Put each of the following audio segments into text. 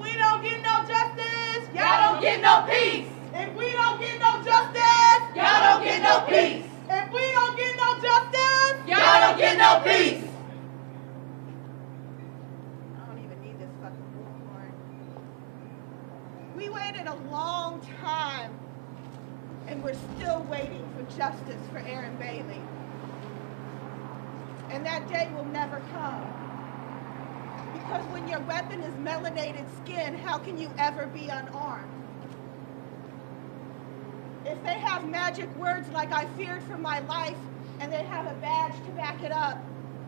we don't get no justice, y'all don't get no peace. If we don't get no justice, y'all don't get no peace. If we don't get no justice, y'all don't get no peace. I don't even need this fucking bullhorn. We waited a long time, and we're still waiting for justice for Aaron Bailey. And that day will never come. Because when your weapon is melanated skin, how can you ever be unarmed? If they have magic words like "I feared for my life" and they have a badge to back it up,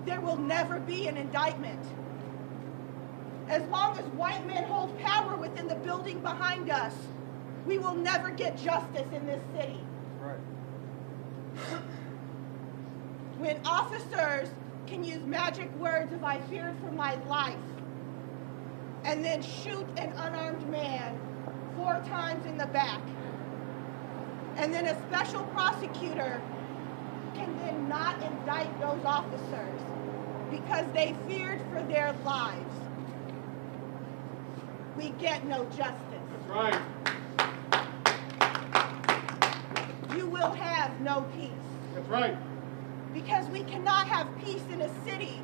there will never be an indictment. As long as white men hold power within the building behind us, we will never get justice in this city. Right. When officers can use magic words of "I feared for my life" and then shoot an unarmed man 4 times in the back, and then a special prosecutor can then not indict those officers because they feared for their lives, we get no justice. That's right. You will have no peace. That's right. Because we cannot have peace in a city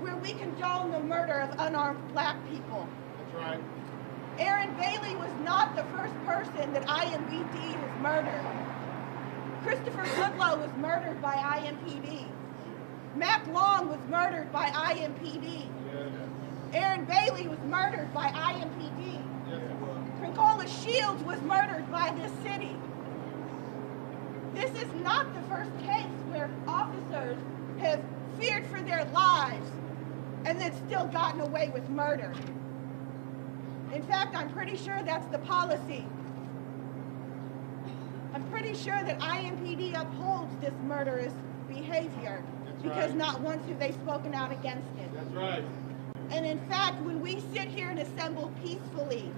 where we condone the murder of unarmed black people. That's right. Aaron Bailey was not the first person that IMPD has murdered. Christopher Goodlow was murdered by IMPD. Mac Long was murdered by IMPD. Yeah. Aaron Bailey was murdered by IMPD. Yes, it was. Trincola Shields was murdered by this city. This is not the first case where officers have feared for their lives and then still gotten away with murder. In fact, I'm pretty sure that's the policy. I'm pretty sure that IMPD upholds this murderous behavior because not once have they spoken out against it. That's right. And in fact, when we sit here and assemble peacefully,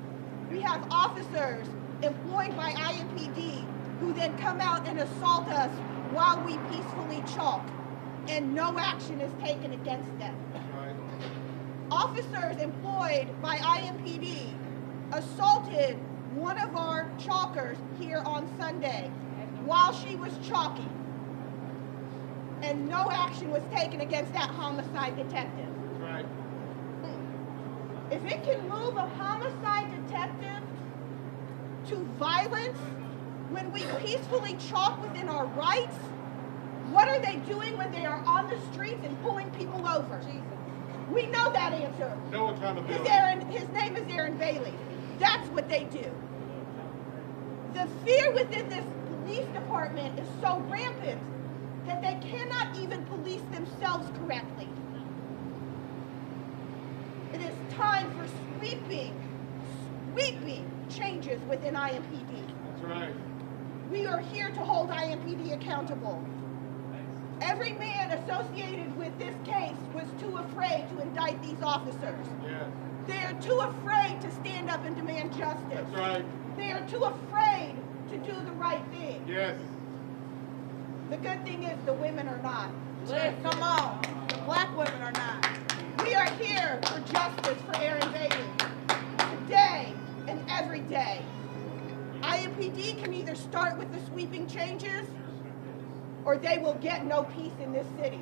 we have officers employed by IMPD who then come out and assault us while we peacefully chalk, and no action is taken against them. Officers employed by IMPD assaulted one of our chalkers here on Sunday while she was chalking, and no action was taken against that homicide detective. Right. If it can move a homicide detective to violence when we peacefully chalk within our rights, what are they doing when they are on the streets and pulling people over? We know that answer. No accountability. His name is Aaron Bailey. That's what they do. The fear within this police department is so rampant that they cannot even police themselves correctly. It is time for sweeping changes within IMPD. That's right. We are here to hold IMPD accountable. Every man associated with this case was too afraid to indict these officers. Yes. They are too afraid to stand up and demand justice. That's right. They are too afraid to do the right thing. Yes. The good thing is the women are not. Come on. The black women are not. We are here for justice for Aaron Bailey. Today and every day. IMPD can either start with the sweeping changes or they will get no peace in this city.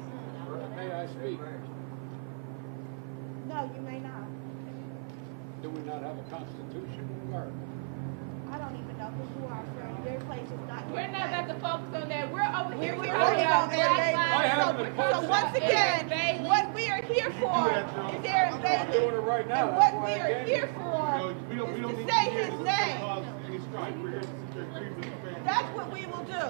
May I speak? No, you may not. Do we not have a constitution in America? I don't even know who you are, sir. Your place is not here. We're not about to focus on that. We're over here We're talking here about for Aaron black Bailey. lives. So once again, what we are here for is Aaron I'm Bailey. doing it right now. And That's what why we I are came here here. for We don't is to need say to hear his this name. cause any strife. We're here to sit there and agree with the family. That's what we will do.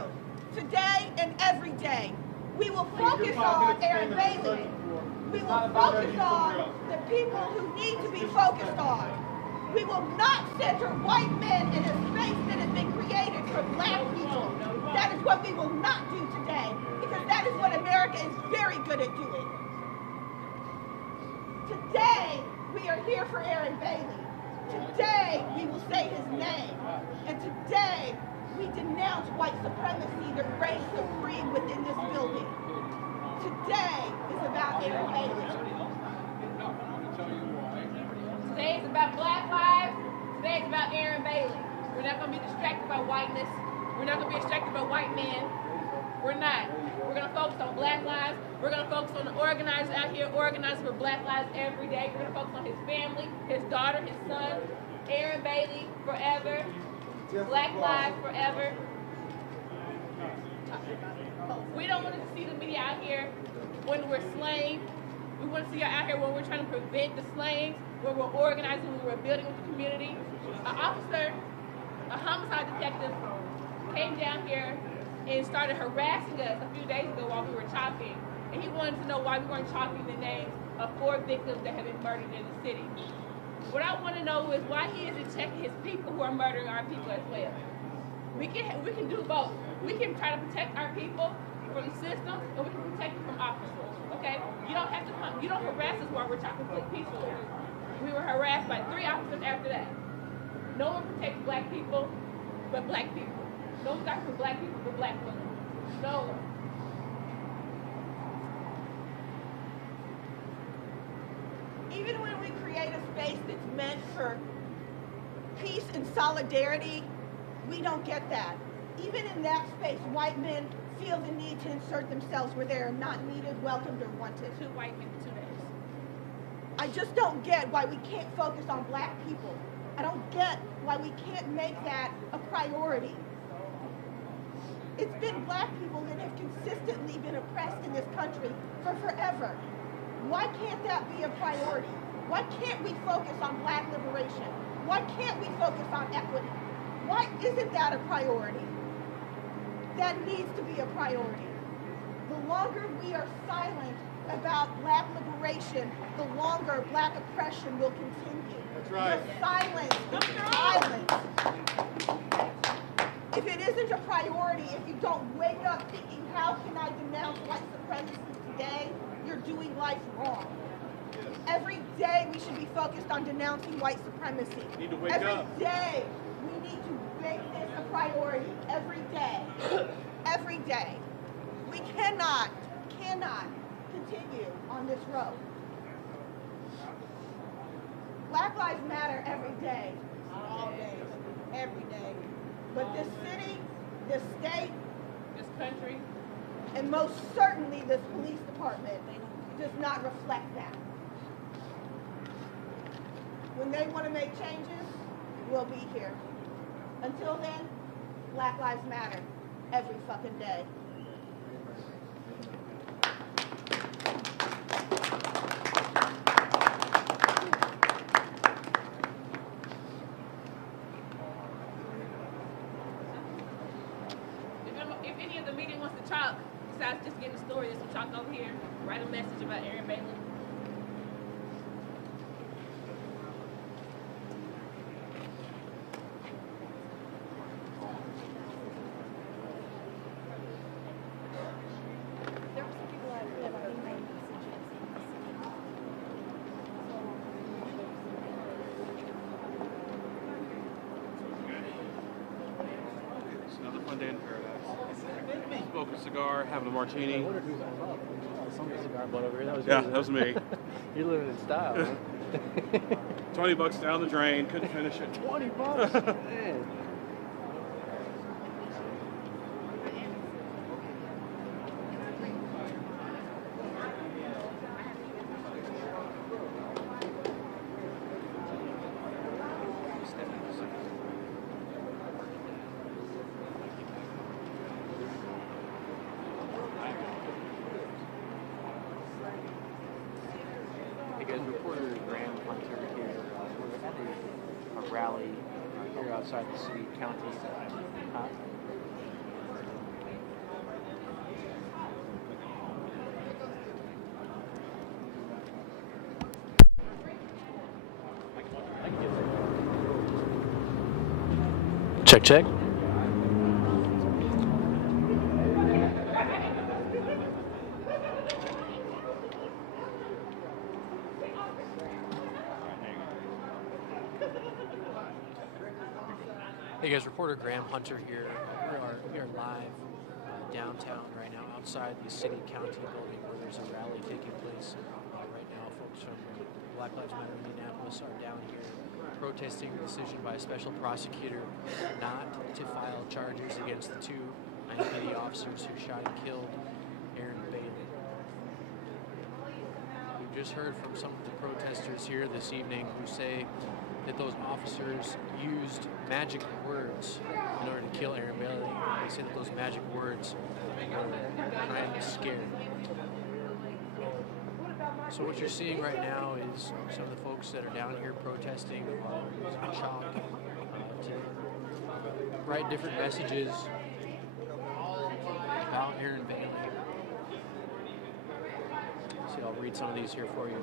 Today and every day. We will You're focus 5 on minutes Aaron famous and Bailey. searching for. We It's will not about focus you somewhere on else. the people who need to be focused on. We will not center white men in a space that has been created for black people. That is what we will not do today, because that is what America is very good at doing. Today, we are here for Aaron Bailey. Today, we will say his name. And today, we denounce white supremacy that reigns supreme within this building. Today is about Aaron Bailey. I'm going to tell you why. Today is about black lives. We're not going to be distracted by whiteness. We're not going to be distracted by white men. We're not. We're going to focus on black lives. We're going to focus on the organizers out here organizing for black lives every day. We're going to focus on his family, his daughter, his son, Aaron Bailey, forever. Black lives forever. We don't want to see the media out here when we're slaying. We want to see her out here when we're trying to prevent the slaying, when we're organizing, when we're building with the community. An officer, a homicide detective, came down here and started harassing us a few days ago while we were talking. And he wanted to know why we weren't talking the names of 4 victims that have been murdered in the city. What I want to know is why he isn't checking his people who are murdering our people as well. We can do both. We can try to protect our people from the system, or we can protect them from officers. Okay? You don't have to come. You don't harass us while we're talking peacefully. We were harassed by 3 officers after that. No one protects black people but black people. No one starts with black people but black women. No one. Even when we create a space that's meant for peace and solidarity, we don't get that. Even in that space, white men feel the need to insert themselves where they are not needed, welcomed, or wanted. 2 white men in 2 days. I just don't get why we can't focus on black people. I don't get why we can't make that a priority. It's been black people that have consistently been oppressed in this country for forever. Why can't that be a priority? Why can't we focus on black liberation? Why can't we focus on equity? Why isn't that a priority? That needs to be a priority. The longer we are silent about black liberation, the longer black oppression will continue. That's right. The silence is silence. If it isn't a priority, if you don't wake up thinking, how can I denounce white supremacy today, you're doing life wrong. Every day we should be focused on denouncing white supremacy. You need to wake Every up. day we need to make this a priority. Every day. Every day. We cannot continue on this road. Black lives matter every day. All day. Every day. But this city, this state, This country. and most certainly this police department does not reflect that. When they want to make changes, we'll be here. Until then, Black Lives Matter every fucking day. If any of the media wants to talk, besides just getting the story, just to talk over here, write a message about Aaron Bailey. There were some people that were emailing messages. It's another fun day in paradise. Smoke a cigar, having a martini. I wondered who's on top. Somebody's cigar butt over here. That was Yeah, you. that was me. You're living in style, man. $20 down the drain, couldn't finish it. $20? Man. Hey guys, reporter Graham Hunter here. We're at a rally here outside the city county. Check, check. Hey guys, reporter Graham Hunter here. We are live downtown right now, outside the city county building where there's a rally taking place right now. Folks from Black Lives Matter Indianapolis are down here protesting the decision by a special prosecutor not to file charges against the two IMPD officers who shot and killed Aaron Bailey. We've just heard from some of the protesters here this evening who say that those officers used magic words in order to kill Aaron Bailey. They say that those magic words were trying to scare. So what you're seeing right now is some of the folks that are down here protesting are using chalk to write different messages about Aaron Bailey. See, I'll read some of these here for you.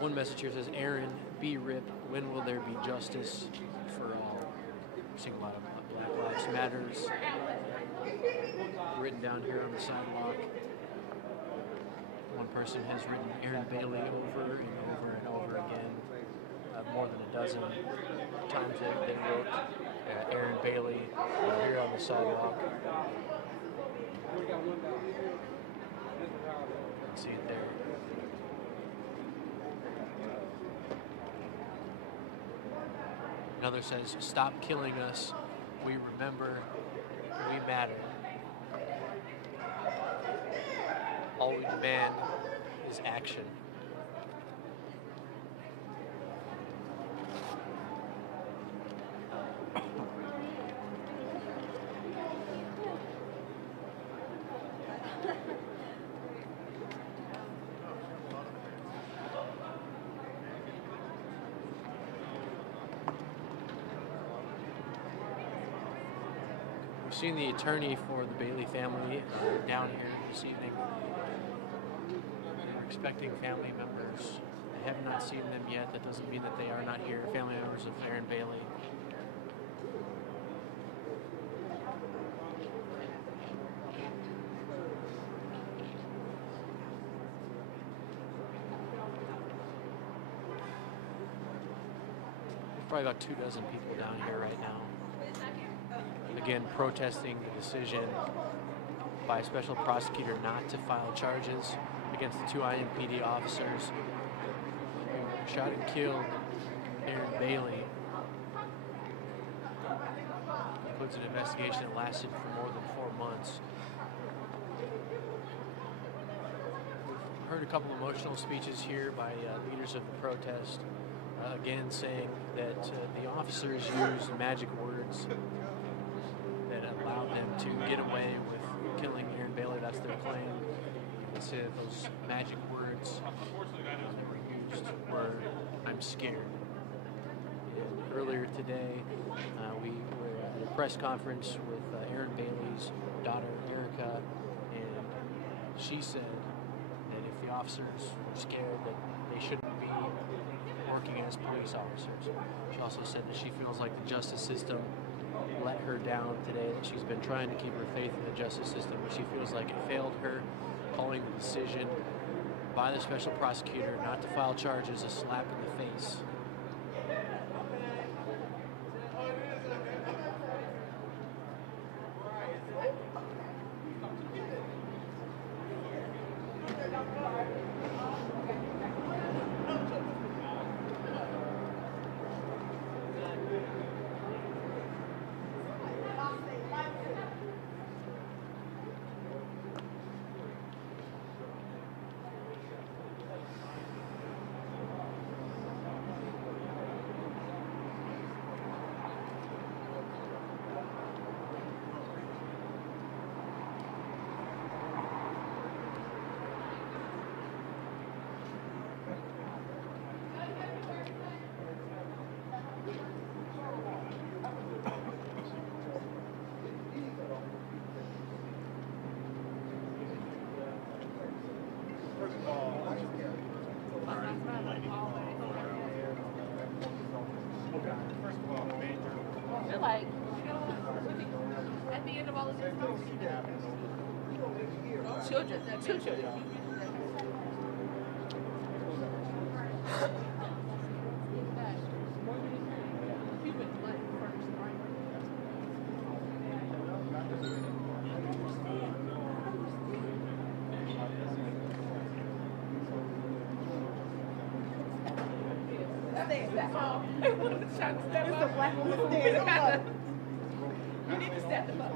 One message here says, Aaron, be RIP, when will there be justice for all? I'm seeing a lot of Black Lives Matters written down here on the sidewalk. One person has written Aaron Bailey over and over and over again. More than a dozen times they wrote Aaron Bailey here on the sidewalk. You can see it there. Another says, stop killing us. We remember. We matter. All we demand is action. We've seen the attorney for the Bailey family down here this evening. We're expecting family members. I have not seen them yet. That doesn't mean that they are not here. Family members of Aaron Bailey. There's probably about 24 people down here right now. Again, protesting the decision by a special prosecutor not to file charges against the two IMPD officers who shot and killed Aaron Bailey. It includes an investigation that lasted for more than 4 months. We've heard a couple emotional speeches here by leaders of the protest, again saying that the officers used magic words that allowed them to get away with killing Aaron Bailey. That's their claim. They say that those magic words that were used were, I'm scared. And earlier today, we were at a press conference with Aaron Bailey's daughter, Erica, and she said that if the officers were scared, that they shouldn't be working as police officers. She also said that she feels like the justice system let her down today, that she's been trying to keep her faith in the justice system, but she feels like it failed her, calling the decision by the special prosecutor not to file charges a slap in the face. They're like, at the end of all of this, children, two children. stand. That's all. They wanted to try to step It's up. a black woman stand. You need to step them up.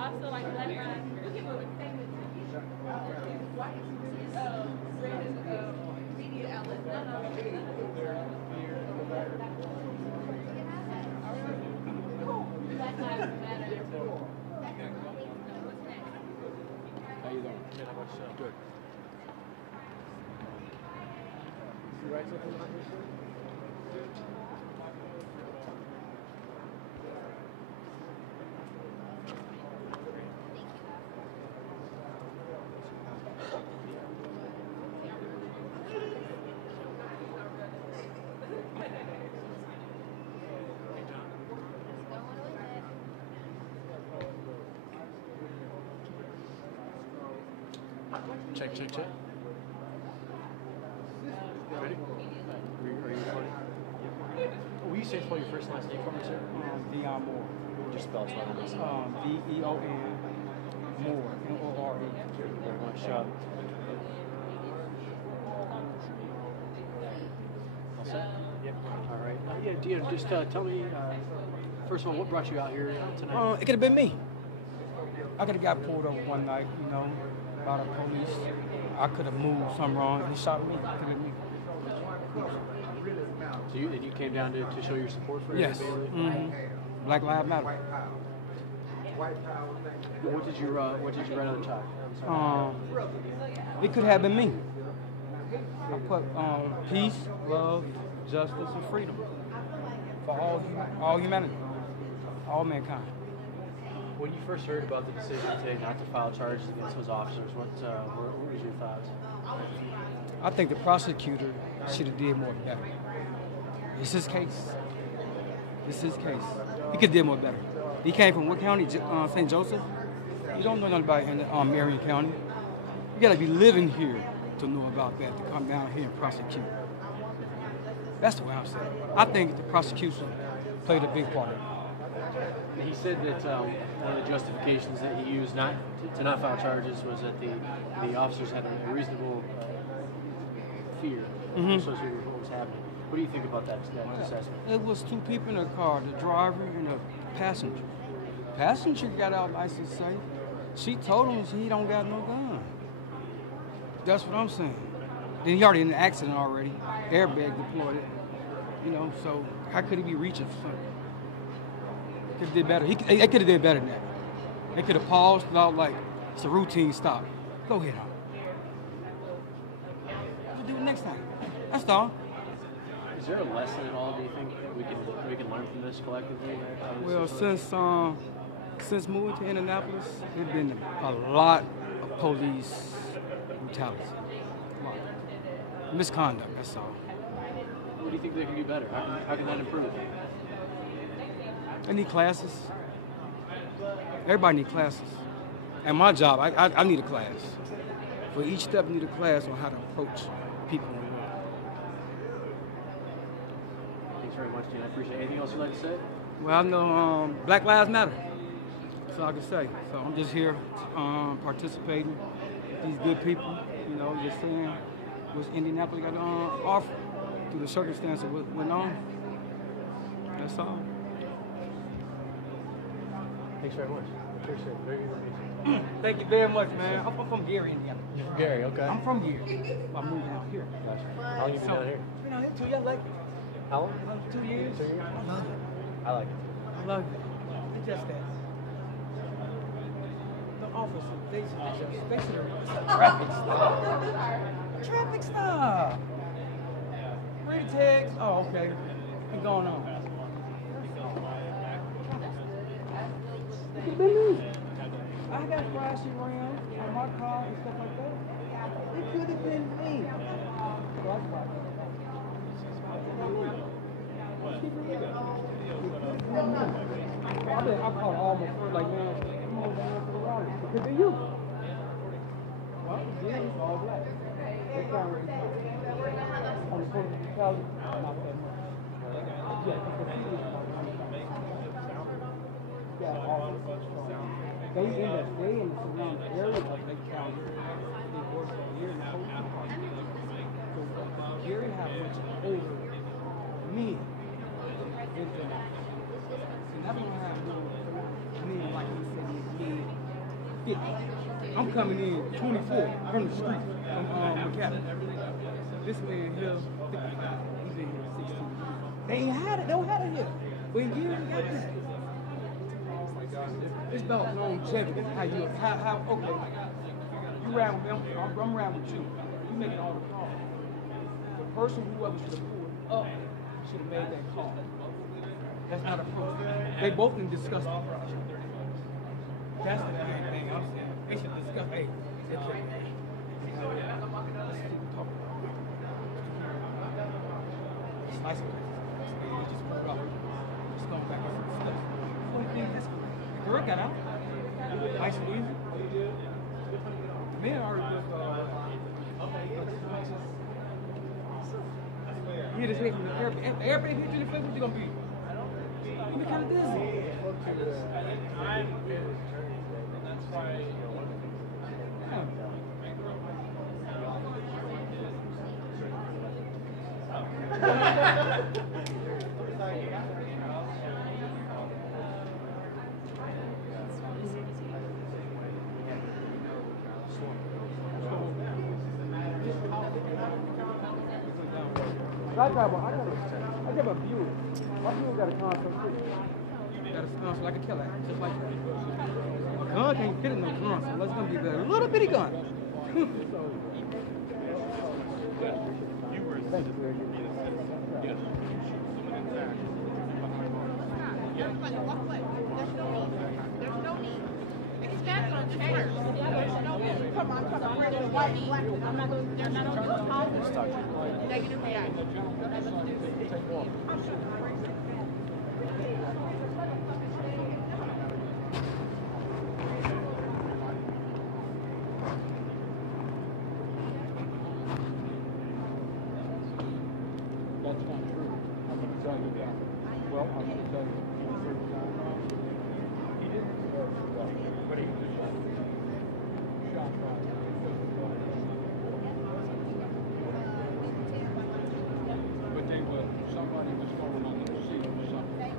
Also, like Black Lives, we can move it. Red is media outlet. Black Lives Matter. How you doing? Good. You write something like this? Check, check, check. Ready? Are you recording? Will you say spell your first and last name for me, sir? Dion Moore. Just spell it so I don't miss it. D-E-O-N Moore. M-O-R-E. Thank you very much. All set? Yep. All right. Yeah, Dion, just tell me, first of all, what brought you out here tonight? It could have been me. I could have got pulled over one night, you know, by the police. I could have moved something wrong and he shot me. It could have been me. So you came down to show your support for Yes. everybody? Black Lives Matter. What did you write on the top? It could have been me. I put peace, love, justice, and freedom for all humanity, all mankind. When you first heard about the decision today not to file charges against those officers, what was your thoughts? I think the prosecutor should have did more better. It's his case. It's his case. He could have did more better. He came from what county? St. Joseph? You don't know nothing about in Marion County. You gotta be living here to know about that, to come down here and prosecute. That's the way I'm saying. I think the prosecution played a big part. He said that one of the justifications that he used not to not file charges was that the officers had a reasonable fear associated with what was happening. What do you think about that assessment? It was two people in the car, the driver and the passenger. Passenger got out license safe. She told him he don't got no gun. That's what I'm saying. Then he already in an accident already. Airbag deployed it. You know, so how could he be reaching for something? Could have did better. They could have did better than that. They could have paused without like it's a routine stop. Go ahead, huh? We'll do it next time. That's all. Is there a lesson at all, do you think, that we can learn from this collectively? Well, since moving to Indianapolis, there's been a lot of police brutality. A lot. Misconduct, that's all. What do you think they can do better? How can that improve? They need classes. Everybody needs classes. And my job, I need a class. For each step, I need a class on how to approach people in the world. Thanks very much, Dean. I appreciate it. Anything else you'd like to say? Well, I know Black Lives Matter. That's all I can say. So I'm just here participating with these good people, you know, just saying what Indianapolis got to offer through the circumstances of what went on. That's all. Thanks very much. Appreciate it. Very good to meet you. Thank you very much, man. I'm from Gary, Indiana. You're from Gary, okay. I'm from Gary. I moved down here. Gotcha. How long have you been down here? Been down here 2 years. I like it. How long? 2 years. 2 years? I love it. I like it. I love it. It's just that. The officers, they should have traffic stop. Traffic stop. Read text. Oh, okay. What's going on? It could have been me. I got flashing around on my car and stuff like that. It could have been me. That's why. I called all my friends like, man, come on down to the rally. It could be you. Well, yeah, it's all black. They can't really tell. On the 40,000, not that much. Yeah, because he was got all this from. They in the surrounding area of Lake County. They work for a year in the police department. So Gary has a bunch of older 50. I'm coming in 24 from the street from McAllen. This man here, 55. He's been here 16. They ain't had it. They don't have it here. But in years, they got this. It's about longevity. How okay. You ran with them, I'm riding with you. You making all the calls. The person whoever should have pulled up should have made that call. That's not a proof. They both can discuss it. That's the main thing I'm saying. They should discuss, hey, let's talk about it. It's nice. Just woke up. Just going back over the stuff. What do you think this girl got out? Nice and easy. Men are just, you just hit from the airplane. If the airplane hit you in the face, what you gonna be? You be kind of dizzy. That's why. I got a view. My view got a constant too. Got a constant like a killer, just like that. A gun can't fit in no gun, so let's gonna be a little bitty gun. Thank you. Yes. There's no need. Expand on chairs. There's no need. Come on. We're white, black. I'm not going to, they're not on this topic. Negative reaction. That's not true. I'm going to tell you that. Well, I'm going to tell you. He didn't but he was shot by. But they were, somebody was going on the seat or something.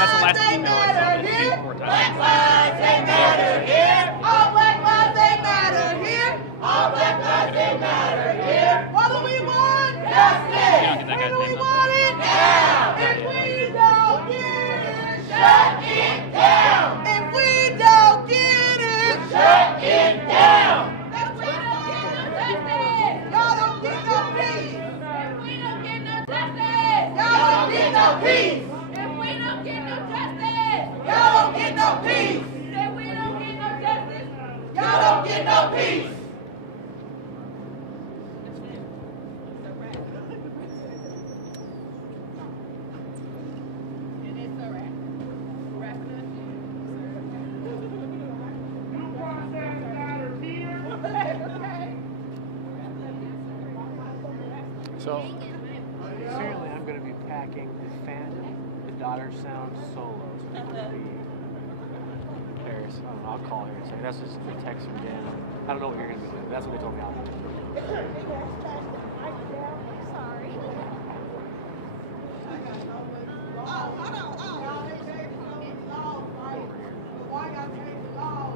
That's the last email I saw. It's 8 more times. Black lives, they matter here. All black lives, they matter here. All black lives, they matter here. What do we want? Justice. Yeah, When do we want it? Now. If we don't get it, shut it down. If we don't get it, shut it down. If we don't get no justice, y'all don't get no peace. If we don't get no justice, y'all don't get no peace. If we don't get no justice, y'all don't get no peace. If we don't get no justice, y'all don't get no peace. It is a wrap. Wrapping up. So, apparently I'm going to be packing the Phantom, the Daughter Sound solos, which will be Paris. I don't know, I'll call her and say, that's just the text from Dan. I don't know what you're going to be doing. That's what they told me I'll do. Sorry. Why y'all change the law?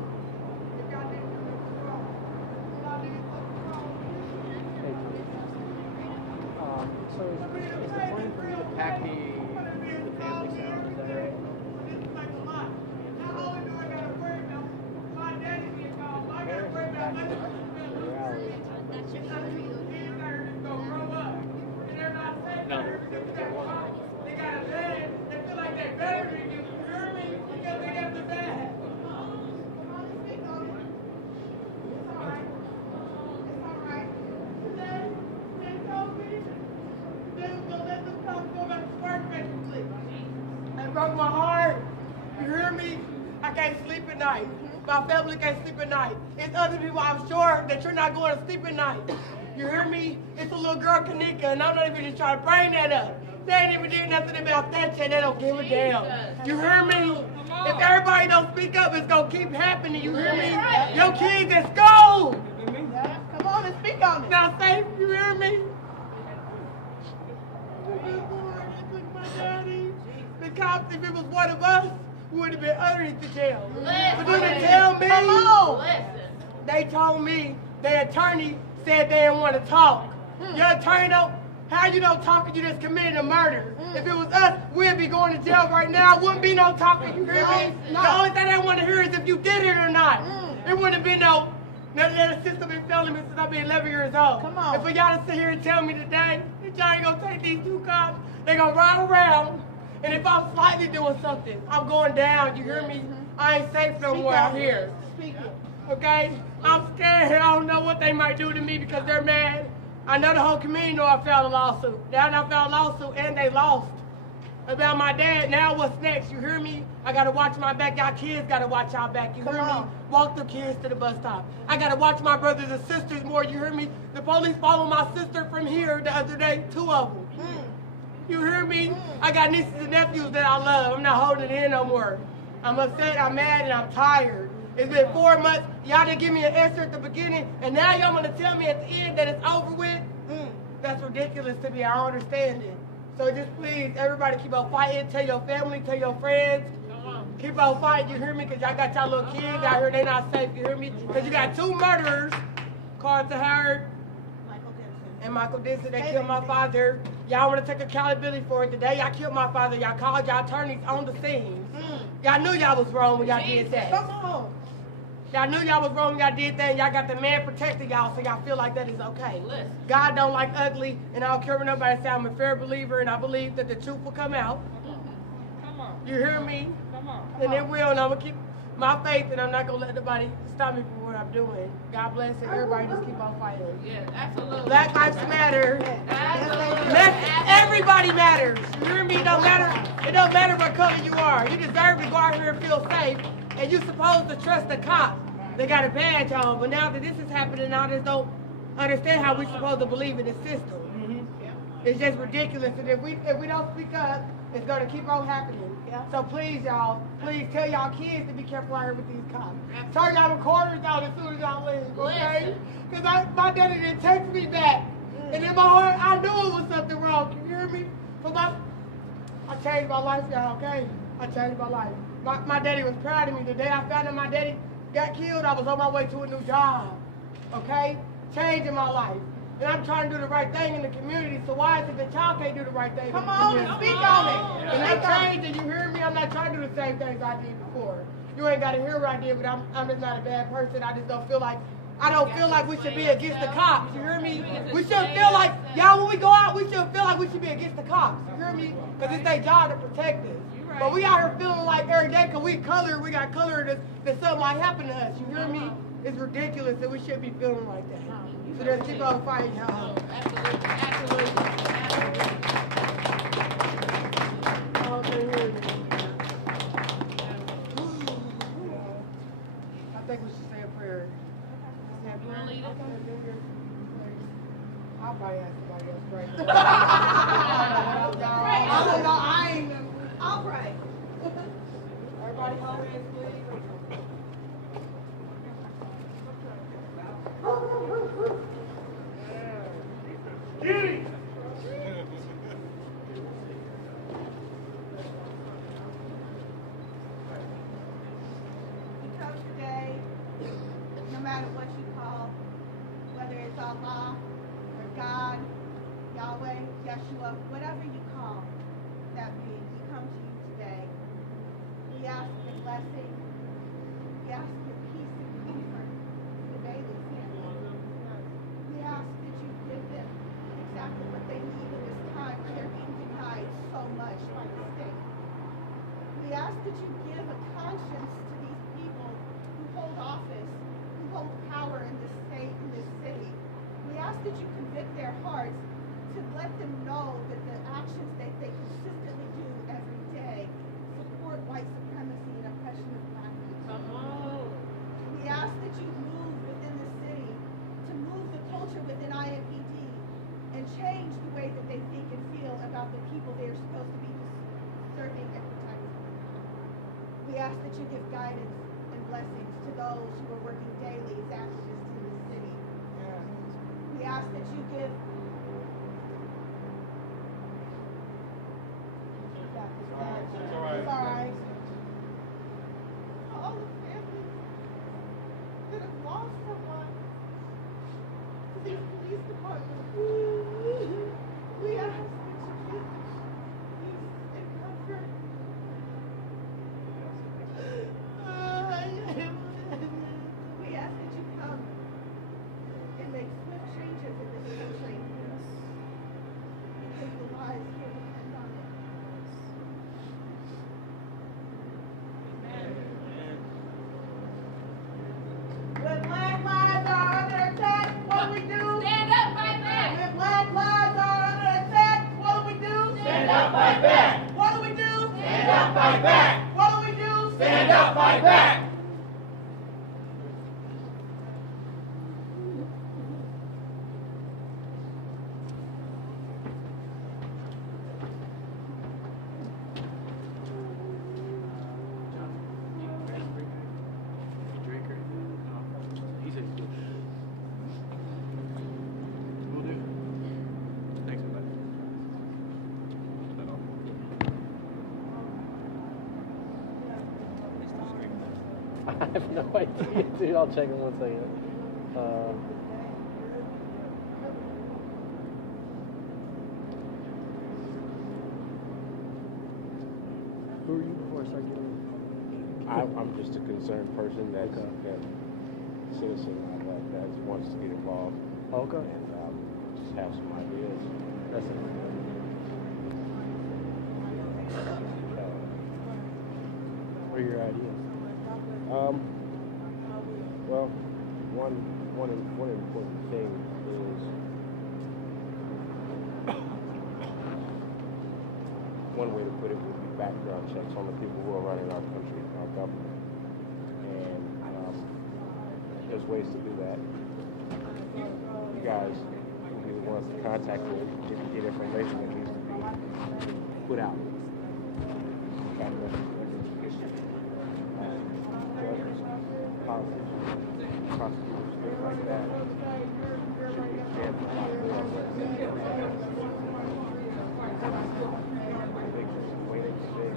night. My family can't sleep at night. It's other people, I'm sure, that you're not going to sleep at night. You hear me? It's a little girl, Kanika, and I'm not even just trying to bring that up. They ain't even doing nothing about that shit. They don't give a damn. You hear me? If everybody don't speak up, it's going to keep happening. You hear me? Your kids at school. Come on and speak on it. Not safe. You hear me? The cops, if it was one of us, we would have been underneath the jail. But then they tell me, they told me their attorney said they didn't want to talk. Your attorney don't, how you don't talk if you just committed a murder? If it was us, we'd be going to jail right now. Wouldn't be no talking, you hear me? The only thing they want to hear is if you did it or not. It wouldn't have been no, that the system been failing me since I've been 11 years old. Come on. And for y'all to sit here and tell me today that y'all ain't gonna take these two cops, they gonna ride around, and if I'm slightly doing something, I'm going down, you hear me? I ain't safe somewhere out here. Speak it. Okay? I'm scared. I don't know what they might do to me because they're mad. I know the whole community know I filed a lawsuit. Now I filed a lawsuit and they lost about my dad. Now what's next? You hear me? I gotta watch my back. Y'all kids gotta watch y'all back. You hear me? Walk the kids to the bus stop. I gotta watch my brothers and sisters more. You hear me? The police followed my sister from here the other day, 2 of them. You hear me? I got nieces and nephews that I love. I'm not holding it in no more. I'm upset, I'm mad, and I'm tired. It's been 4 months. Y'all didn't give me an answer at the beginning, and now y'all want to tell me at the end that it's over with? That's ridiculous to me. I don't understand it. So just please, everybody keep on fighting. Tell your family, tell your friends. Keep on fighting, you hear me? Because y'all got y'all little kids out here. They not safe, you hear me? Because you got 2 murderers, Carter Howard and Michael Dixon. They killed my father. Y'all want to take accountability for it. Today, y'all killed my father. Y'all called y'all attorneys on the scene. Y'all knew y'all was wrong when y'all did that. Come on. Y'all knew y'all was wrong when y'all did that, and y'all got the man protecting y'all, so y'all feel like that is okay. God don't like ugly, and I don't care what nobody say. I'm a fair believer, and I believe that the truth will come out. You hear me? And it will, and I'm going to keep my faith, and I'm not going to let nobody stop me from what I'm doing. God bless it. Everybody just keep on fighting. Yeah, absolutely. Black Lives Matter. Absolutely. Everybody matters. You hear me? It don't matter what color you are. You deserve to go out here and feel safe, and you're supposed to trust the cops. They got a badge on, but now that this is happening, I just don't understand how we're supposed to believe in the system. It's just ridiculous, and if we don't speak up, it's going to keep on happening. So please, y'all, please tell y'all kids to be careful out here with these cops. Turn y'all recorders out as soon as y'all leave, okay? Because my daddy didn't text me back. And in my heart, I knew it was something wrong. You hear me? I changed my life, y'all, okay? I changed my life. My daddy was proud of me. The day I found out my daddy got killed, I was on my way to a new job, okay? Changing my life. And I'm trying to do the right thing in the community, so why is it that y'all can't do the right thing? Come on and speak on it. And I'm changing, you hear me? I'm not trying to do the same things I did before. You ain't got to hear what I did, but I'm just not a bad person. I just don't feel like, we should be against the cops, you hear me? We shouldn't feel like, y'all, when we go out, we shouldn't feel like we should be against the cops, you hear me? Because it's their job to protect us. But we out here feeling like every day, because we got color that something might happen to us, you hear me? It's ridiculous that we should be feeling like that. So just keep on fighting, y'all. Absolutely. I think we should say a prayer. I'll probably ask somebody else to pray. I don't know. I'll pray. Everybody hold hands, please. Because today, no matter what you call, whether it's Allah or God, Yahweh, Yeshua, whatever you call that being, we come to you today. We ask your blessing. We ask your peace and comfort for Bailey's family. We ask that you give them exactly what they need in this time when they're being denied so much by the state. We ask that you give a conscience to these people who hold office, who hold power in this state, in this city. We ask that you convict their hearts to let them know that the actions that they consistently do every day support white supremacy and oppression of black people. that you've moved within the city to move the culture within IMPD and change the way that they think and feel about the people they are supposed to be serving and protecting. We ask that you give guidance and blessings to those who are working daily as activists in the city. We ask that you give It's all right. All the families that have lost someone to these police departments, we ask that you give peace and comfort. We ask that you come and make swift changes in this country. Because the lives here depend on it. When black lives are under attack, what do we do? Stand up, fight back. When black lives are under attack, what do we do? Stand up, fight back. What do we do? Stand up, fight back. What do we do? Stand up, fight back. I have no idea, dude. I'll check in 1 second. Who are you before I start getting? I'm just a concerned person that's a citizen that wants to get involved. Okay. And just have some ideas. That's it. What are your ideas? Well, one important thing is one way to put it would be background checks on the people who are running our country, our government. And there's ways to do that. You guys will be the ones to contact me if you get information that needs to be put out. Judges, politicians, prosecutors, things like that should be examined a lot more. Waiting to see.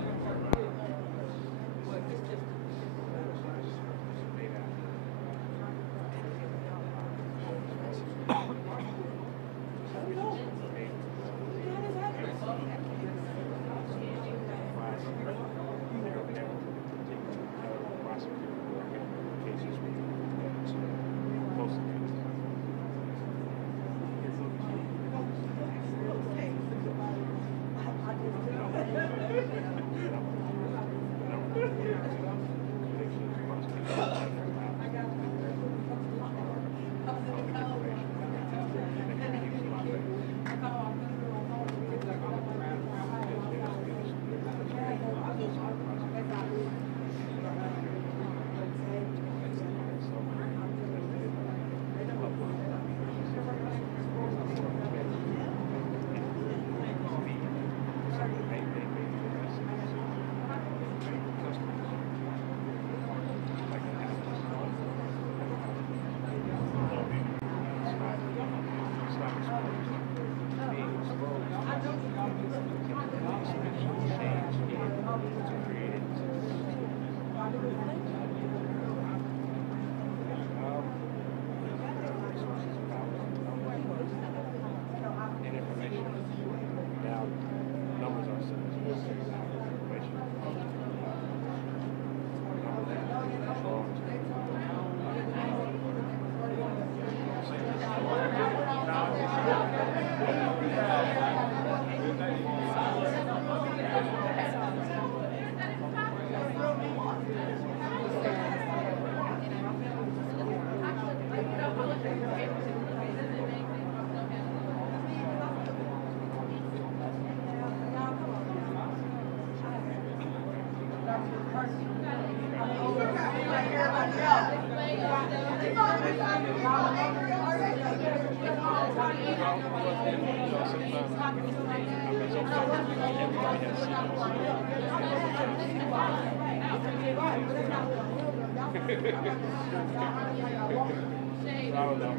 don't know.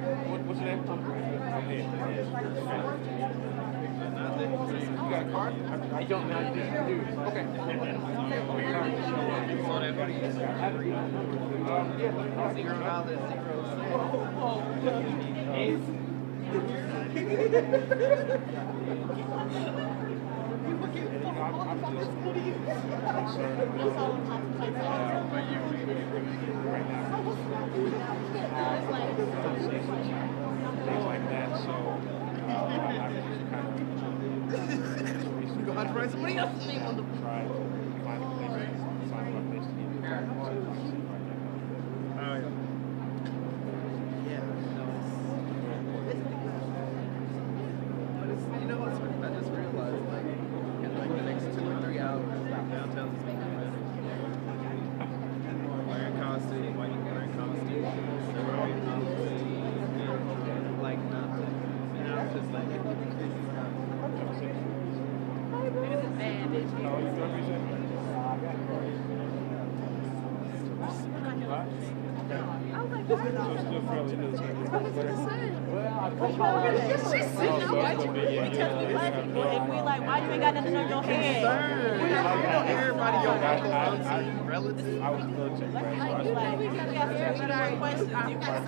What's your name? I'm here. You got a card? I don't know. I do. Okay. Things like that, so I just kind of go out and find somebody else's name on the try to find a place to sign my place to get Yeah, no, but it's, you know, it's, I just realized, like, in like the next 2 or 3 hours, downtown's just gonna be wearing costumes, white people wearing costumes, they're wearing costumes, and like nothing. And I was just like, And we like, why you ain't got nothing on your head? everybody your uncle, auntie, relative. I was military grad, so I Like, we got questions. You got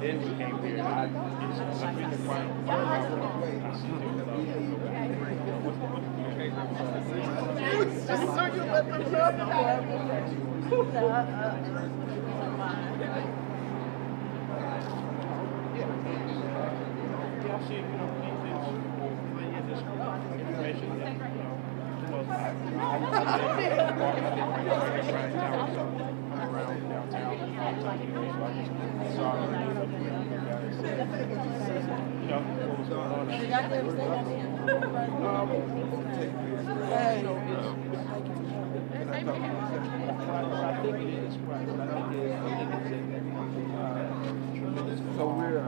then we came here. I think the So we're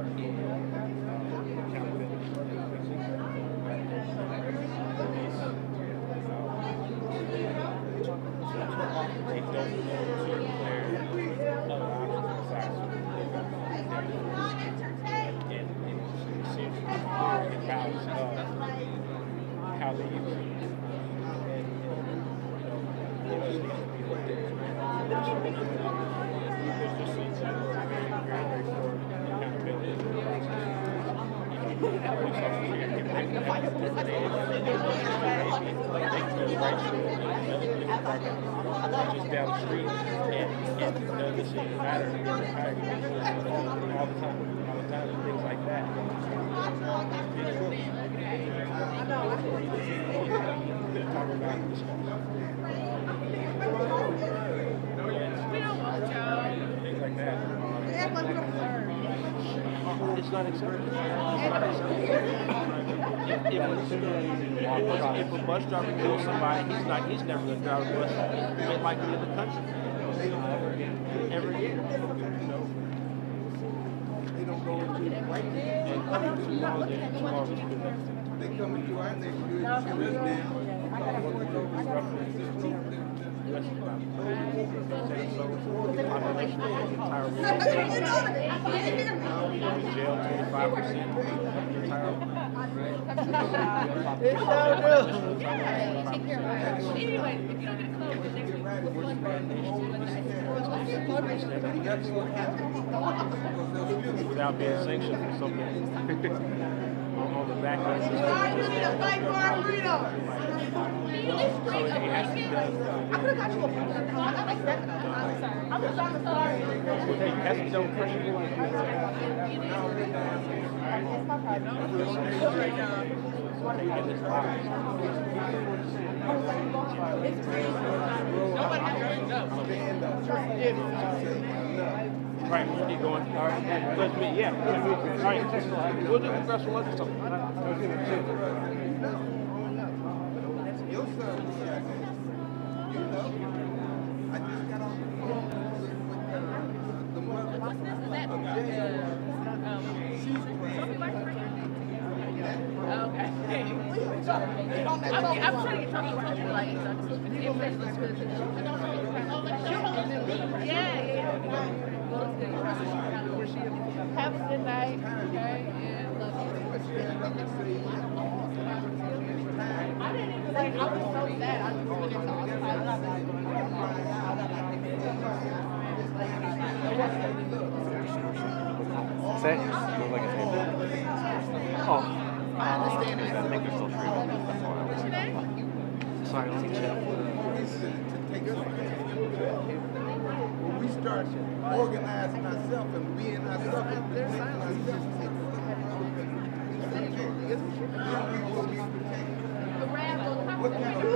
how they use it. Just down the street and this shit matters all the time, and things like that. Things like that. It's not acceptable. If a bus driver kills somebody, he's never going to drive a bus just like in the country. Every year. They don't go into the right there. And tomorrow they come and do our thing. You shut us jail 25%. It's so true. Anyway, if you don't get close, the next without being sanctioned for something on the back end. We need to fight for our freedom. So it has to be done. I could have got you a phone call. I like that. I'm sorry. I'm sorry. It has to be done with pressure. It's my problem. Right, we'll keep going. All right, let's meet. Yeah, all right. We'll do congressional lunch or something. Your son, you know, I just got off the phone with the mother. Okay. I'm trying to get talking about like, yeah. Have a good night. Okay, and love you. I didn't even like. I was so sad. I just went into Say it. Feels like it's maybe. Oh. I understand it. I think there's still 3 of them. That's all. What's your name? Sorry, let me check. When we start organizing ourselves and being ourselves and protecting ourselves, what kind of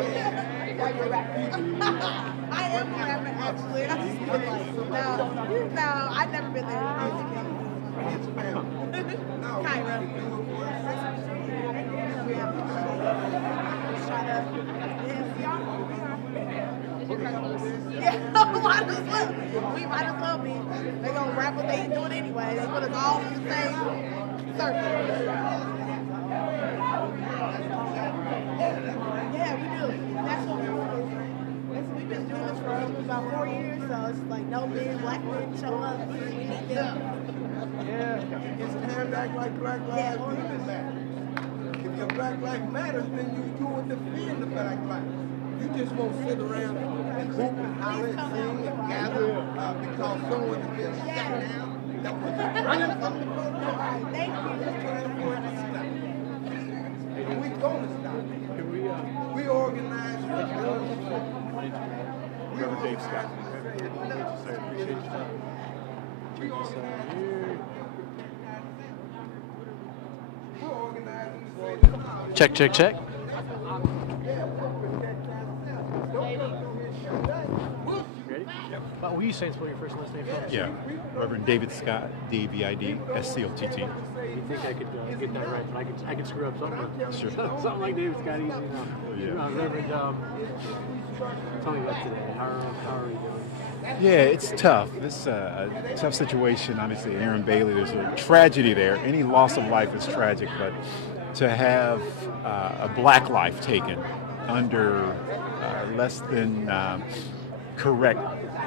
I am rapping actually. I'm just kidding. No, I've never been there. Kyra. Yeah, might as well. We might as well be. They're gonna rap what they ain't doing anyway. They put us all in the same circle. Yeah, we do. That's what we've been doing this for about 4 years, so it's like no men, black men show up. We need them. Yeah, it's time to act like Black Lives Matter. If your Black Lives Matter, then you would defend the Black lives. You just won't sit around and hoop and holler and sing and gather because someone has been shot down that was running from the protest. Thank you. And we're going to stop. We organize. Reverend Dave Scott. Check, check, check. Ready? Yep. Will you say spell your first and last name for us? Yeah, Reverend David Scott, D-A-V-I-D-S-C-O-T-T. You think I could get that right, but I could screw up something. Sure. Something like David Scott easy enough. Yeah. Reverend, tell me about today. How are we doing? Yeah, it's tough. It's a tough situation. Obviously, Aaron Bailey, there's a tragedy there. Any loss of life is tragic, but to have a black life taken under less than correct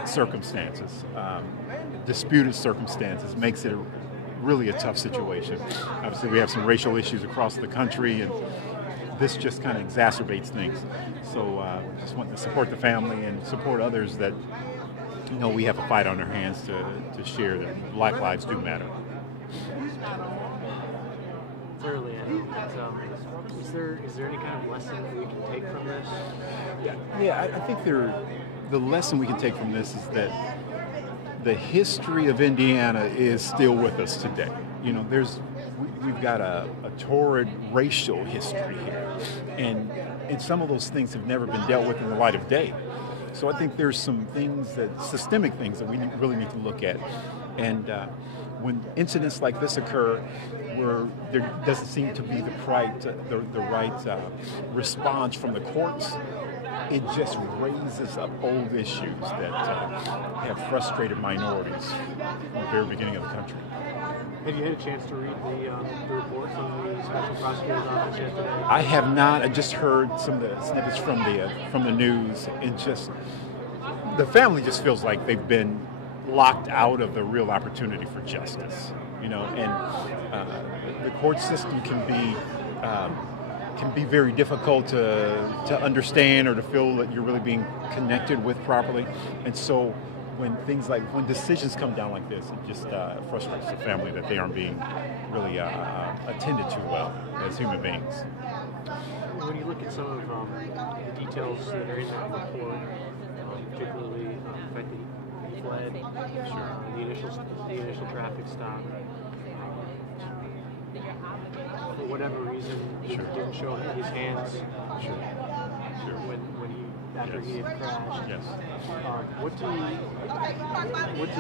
circumstances, disputed circumstances, makes it really a tough situation. Obviously, we have some racial issues across the country, and this just kind of exacerbates things. So just want to support the family and support others that, you know, we have a fight on our hands to share that black lives do matter. Clearly, I know. Is there any kind of lesson that we can take from this? Yeah, I think the lesson we can take from this is that the history of Indiana is still with us today. You know, we've got a torrid racial history here, and some of those things have never been dealt with in the light of day. So I think there's some things systemic things that we really need to look at. And when incidents like this occur, where there doesn't seem to be the right response from the courts, it just raises up old issues that have frustrated minorities from the very beginning of the country. Have you had a chance to read the report from the Special Prosecutor's Office yesterday? I have not. I just heard some of the snippets from the news, and just the family just feels like they've been locked out of the real opportunity for justice. You know, and the court system can be very difficult to understand or to feel that you're really being connected with properly, and so when decisions come down like this, it just frustrates the family that they aren't being really attended to well as human beings. When you look at some of the details that are in that report, particularly the fact that he fled, the initial traffic stop, for whatever reason, he didn't show his hands. After he had crashed. Yes. What do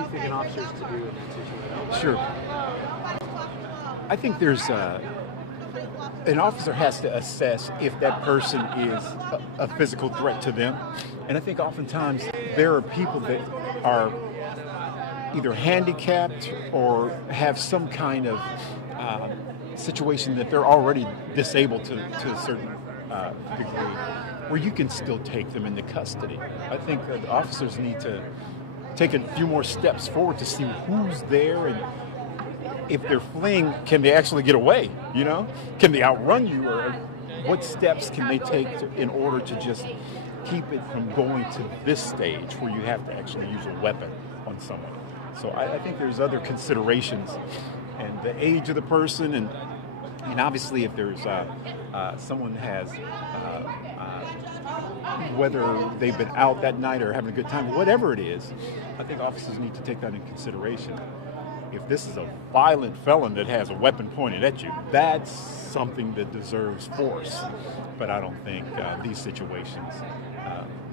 you think an officer is to do in that situation? Sure. I think there's an officer has to assess if that person is a physical threat to them, and I think oftentimes there are people that are either handicapped or have some kind of situation that they're already disabled to a certain degree, where you can still take them into custody. I think that officers need to take a few more steps forward to see who's there and if they're fleeing, can they actually get away? You know, can they outrun you, or what steps can they take in order to just keep it from going to this stage where you have to actually use a weapon on someone? So I think there's other considerations, and the age of the person, and obviously if there's someone has whether they've been out that night or having a good time, whatever it is, I think officers need to take that in consideration. If this is a violent felon that has a weapon pointed at you, that's something that deserves force. But I don't think these situations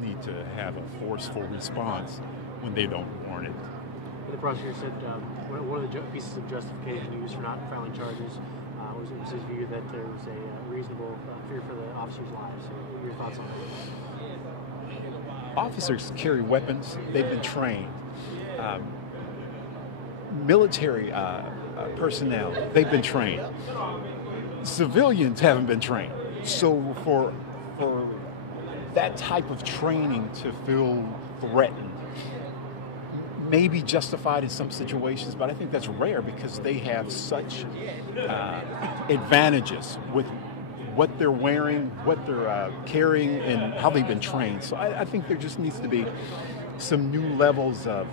need to have a forceful response when they don't warrant it. The prosecutor said one of the pieces of justification used for not filing charges was his view that there was a reasonable fear for the officers' lives. So your thoughts on that? Officers carry weapons. They've been trained. Military personnel, they've been trained. Civilians haven't been trained. So for that type of training to feel threatened may be justified in some situations, but I think that's rare because they have such advantages with what they're wearing, what they're carrying, and how they've been trained. So I think there just needs to be some new levels of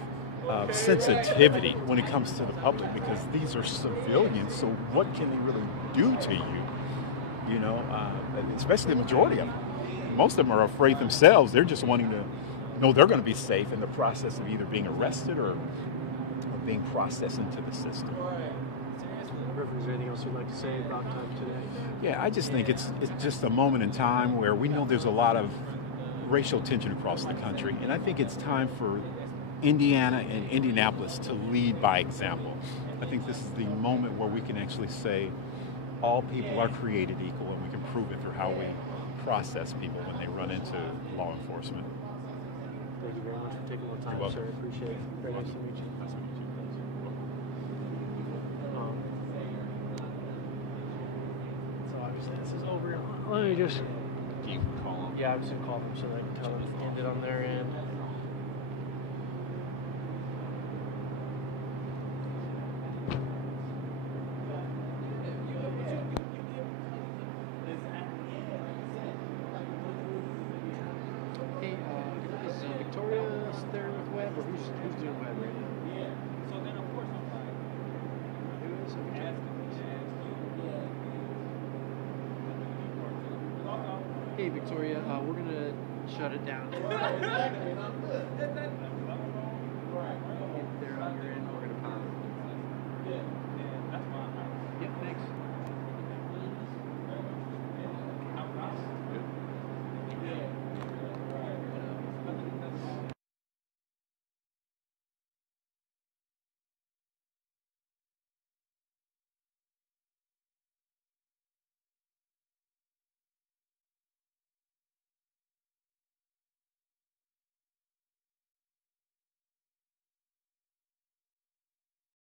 sensitivity when it comes to the public, because these are civilians, so what can they really do to you? You know, especially the majority of them. Most of them are afraid themselves. They're just wanting to know they're going to be safe in the process of either being arrested or being processed into the system. Is there anything else you'd like to say about today? Yeah, I just think it's just a moment in time where we know there's a lot of racial tension across the country, and I think it's time for Indiana and Indianapolis to lead by example. I think this is the moment where we can actually say all people are created equal, and we can prove it through how we process people when they run into law enforcement. Thank you very much for taking the time, sir. Appreciate it. Very nice to meet you. Nice to meet you. So obviously this is over. Let me just... Do you call them? Yeah, I'm just going to call them so that I can tell them to end it on their end. Hey, Victoria, we're going to shut it down.